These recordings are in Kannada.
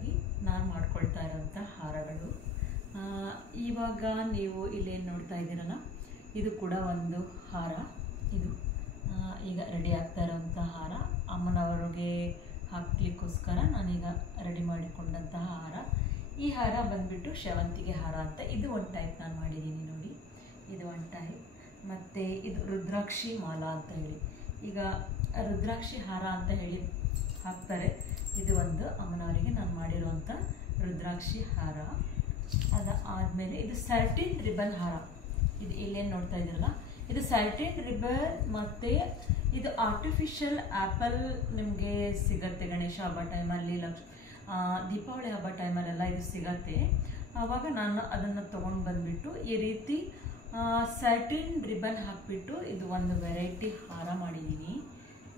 ವಿಶೇಷವಾಗಿ ನಾನು ಮಾಡ್ಕೊಳ್ತಾ ಇರೋಂಥ ಹಾರಗಳು. ಇವಾಗ ನೀವು ಇಲ್ಲೇನು ನೋಡ್ತಾ ಇದ್ದೀರಲ್ಲ, ಇದು ಕೂಡ ಒಂದು ಹಾರ. ಇದು ಈಗ ರೆಡಿ ಆಗ್ತಾ ಇರೋಂಥ ಹಾರ, ಅಮ್ಮನವರಿಗೆ ಹಾಕ್ಲಿಕ್ಕೋಸ್ಕರ ನಾನೀಗ ರೆಡಿ ಮಾಡಿಕೊಂಡಂತಹ ಹಾರ. ಈ ಹಾರ ಬಂದುಬಿಟ್ಟು ಸೇವಂತಿಗೆ ಹಾರ ಅಂತ. ಇದು ಒಂದು ಟೈಪ್ ನಾನು ಮಾಡಿದ್ದೀನಿ ನೋಡಿ, ಇದು ಒಂದು ಟೈಪ್. ಮತ್ತು ಇದು ರುದ್ರಾಕ್ಷಿ ಮಾಲಾ ಅಂತ ಹೇಳಿ, ಈಗ ರುದ್ರಾಕ್ಷಿ ಹಾರ ಅಂತ ಹೇಳಿ ಹಾಕ್ತಾರೆ. ಇದು ಒಂದು ಅಮ್ಮನವರಿಗೆ ನಾನು ಮಾಡಿರುವಂಥ ರುದ್ರಾಕ್ಷಿ ಹಾರ. ಆದಮೇಲೆ ಇದು ಸ್ಯಾಟಿನ್ ರಿಬನ್ ಹಾರ. ಇದು ಇಲ್ಲೇನು ನೋಡ್ತಾ ಇದ್ದೀರಲ್ಲ, ಇದು ಸ್ಯಾಟಿನ್ ರಿಬನ್. ಮತ್ತು ಇದು ಆರ್ಟಿಫಿಷಿಯಲ್ ಆ್ಯಪಲ್ ನಿಮಗೆ ಸಿಗುತ್ತೆ ಗಣೇಶ ಹಬ್ಬ ಟೈಮಲ್ಲಿ, ದೀಪಾವಳಿ ಹಬ್ಬ ಟೈಮಲ್ಲೆಲ್ಲ ಇದು ಸಿಗತ್ತೆ. ಆವಾಗ ನಾನು ಅದನ್ನು ತೊಗೊಂಡು ಬಂದುಬಿಟ್ಟು ಈ ರೀತಿ ಸ್ಯಾಟಿನ್ ರಿಬನ್ ಹಾಕಿಬಿಟ್ಟು ಇದು ಒಂದು ವೆರೈಟಿ ಹಾರ ಮಾಡಿದ್ದೀನಿ.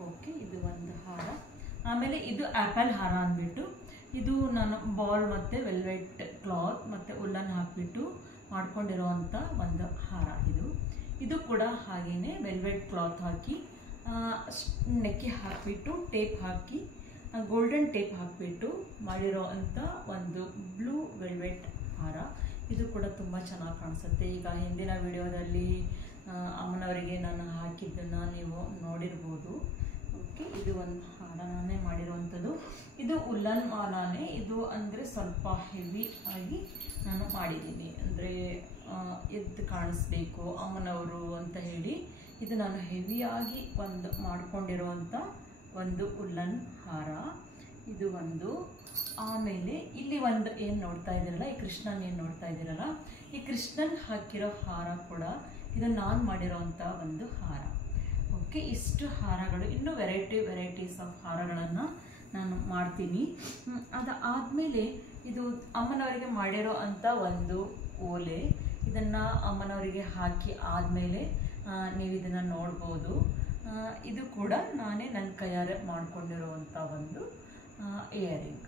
ಓಕೆ, ಇದು ಒಂದು ಹಾರ. ಆಮೇಲೆ ಇದು ಆ್ಯಪಲ್ ಹಾರ ಅಂದ್ಬಿಟ್ಟು, ಇದು ನಾನು ಬಾಲ್ ಮತ್ತು ವೆಲ್ವೆಟ್ ಕ್ಲಾತ್ ಮತ್ತು ಉಲ್ಲನ್ ಹಾಕಿಬಿಟ್ಟು ಮಾಡ್ಕೊಂಡಿರೋವಂಥ ಒಂದು ಹಾರ. ಇದು ಕೂಡ ಹಾಗೆಯೇ ವೆಲ್ವೆಟ್ ಕ್ಲಾತ್ ಹಾಕಿ ನೆಕ್ಕಿ ಹಾಕಿಬಿಟ್ಟು ಟೇಪ್ ಹಾಕಿ ಗೋಲ್ಡನ್ ಟೇಪ್ ಹಾಕಿಬಿಟ್ಟು ಮಾಡಿರೋ ಅಂಥ ಒಂದು ಬ್ಲೂ ವೆಲ್ವೆಟ್ ಹಾರ. ಇದು ಕೂಡ ತುಂಬ ಚೆನ್ನಾಗಿ ಕಾಣಿಸುತ್ತೆ. ಈಗ ಹಿಂದಿನ ವಿಡಿಯೋದಲ್ಲಿ ಅಮ್ಮನವರಿಗೆ ನಾನು ಹಾಕಿದ್ದನ್ನು ನೀವು ನೋಡಿರ್ಬೋದು. ಓಕೆ, ಇದು ಒಂದು ಹಾರ ನಾನೇ ಮಾಡಿರುವಂಥದ್ದು. ಇದು ಉಲ್ಲನ್ ಮಾಲಾನೇ. ಇದು ಅಂದರೆ ಸ್ವಲ್ಪ ಹೆವಿ ಆಗಿ ನಾನು ಮಾಡಿದ್ದೀನಿ, ಅಂದರೆ ಎದ್ದು ಕಾಣಿಸ್ಬೇಕು ಅಮ್ಮನವರು ಅಂತ ಹೇಳಿ ಇದು ನಾನು ಹೆವಿಯಾಗಿ ಒಂದು ಮಾಡ್ಕೊಂಡಿರುವಂಥ ಒಂದು ಉಲ್ಲನ್ ಹಾರ. ಇದು ಒಂದು. ಆಮೇಲೆ ಇಲ್ಲಿ ಒಂದು ಏನು ನೋಡ್ತಾ ಇದ್ದೀರಲ್ಲ, ಈ ಕೃಷ್ಣನ್ ಏನು ನೋಡ್ತಾ ಇದ್ದೀರಲ್ಲ, ಈ ಕೃಷ್ಣನ್ ಹಾಕಿರೋ ಹಾರ ಕೂಡ ಇದು ನಾನು ಮಾಡಿರೋವಂಥ ಒಂದು ಹಾರ. ಓಕೆ, ಇಷ್ಟು ಹಾರಗಳು, ಇನ್ನೂ ವೆರೈಟೀಸ್ ಆಫ್ ಹಾರಗಳನ್ನು ನಾನು ಮಾಡ್ತೀನಿ. ಅದಾದಮೇಲೆ ಇದು ಅಮ್ಮನವರಿಗೆ ಮಾಡಿರೋ ಅಂಥ ಒಂದು ಓಲೆ. ಇದನ್ನು ಅಮ್ಮನವರಿಗೆ ಹಾಕಿ ಆದಮೇಲೆ ನೀವು ಇದನ್ನು ನೋಡ್ಬೋದು. ಇದು ಕೂಡ ನಾನೇ ನನ್ನ ಕೈಯಾರೆ ಮಾಡ್ಕೊಂಡಿರುವಂಥ ಒಂದು ಇಯರಿಂಗ್.